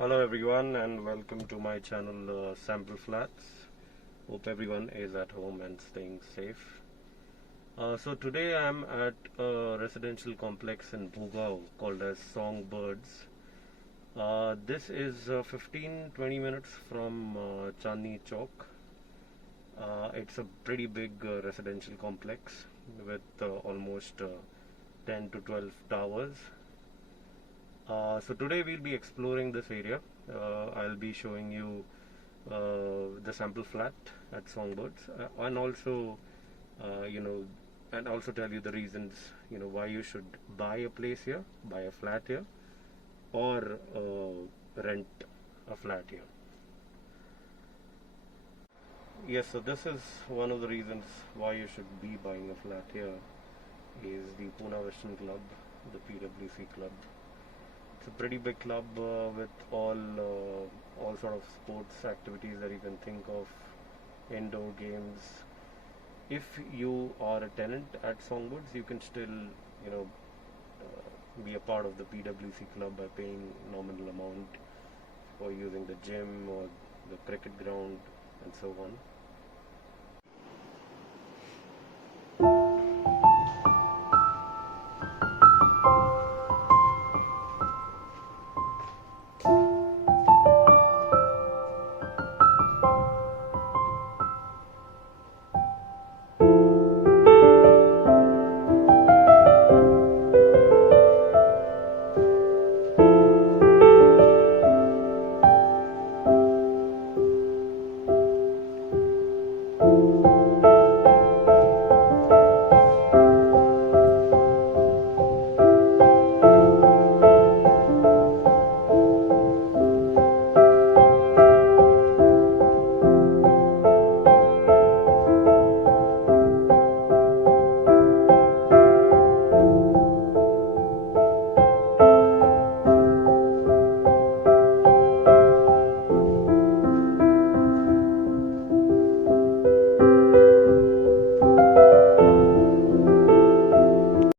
Hello everyone and welcome to my channel Sampleflats. Hope everyone is at home and staying safe. So today I'm at a residential complex in Bhugao called as Songbirds. This is 15-20 minutes from Chandni chowk. It's a pretty big residential complex with almost 10 to 12 towers. So today we'll be exploring this area. I'll be showing you the sample flat at Songbirds, and also, you know, and also tell you the reasons, why you should buy a place here, buy a flat here, or rent a flat here. Yes, so this is one of the reasons why you should be buying a flat here. Is the Pune Western Club, the PWC club. It's a pretty big club with all sort of sports activities that you can think of, indoor games. If you are a tenant at Songbirds, you can still, be a part of the PWC club by paying nominal amount for using the gym or the cricket ground and so on.